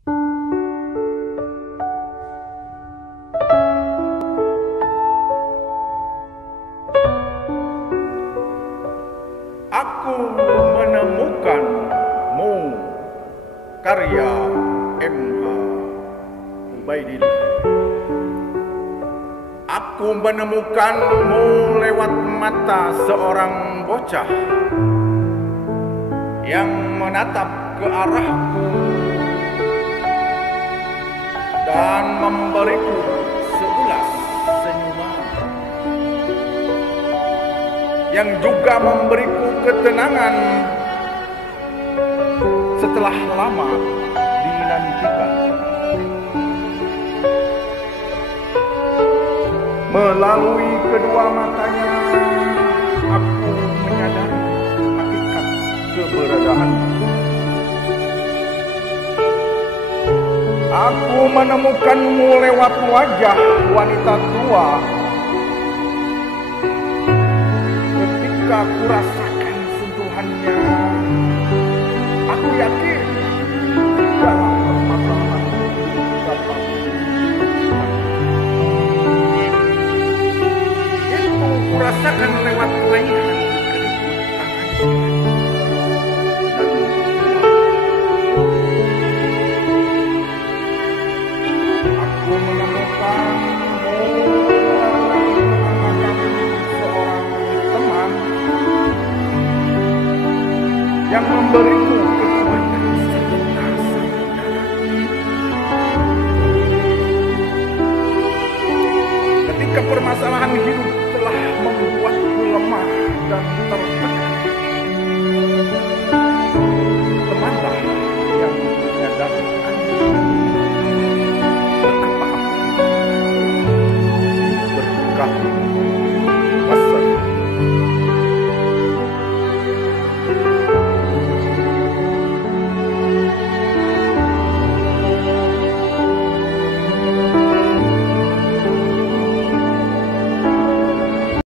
Aku menemukanmu, karya M.H. Ubaidillah. Aku menemukanmu lewat mata seorang bocah yang menatap ke arahku dan memberiku seulas senyuman yang juga memberiku ketenangan setelah lama dinantikan. Melalui kedua matanya, aku menyadari hakikat keberadaanku. Aku menemukanmu lewat wajah wanita tua. Ketika aku rasakan sentuhannya, aku yakin dalam permasalahan dapat itu kurasakan lewat laihan aku menemukanmu seorang teman yang memberiku kekuatan serta saudara. Ketika permasalahan hidup telah membuatku lemah dan tertekan, temanlah yang menyadarkan betapa aku berduka.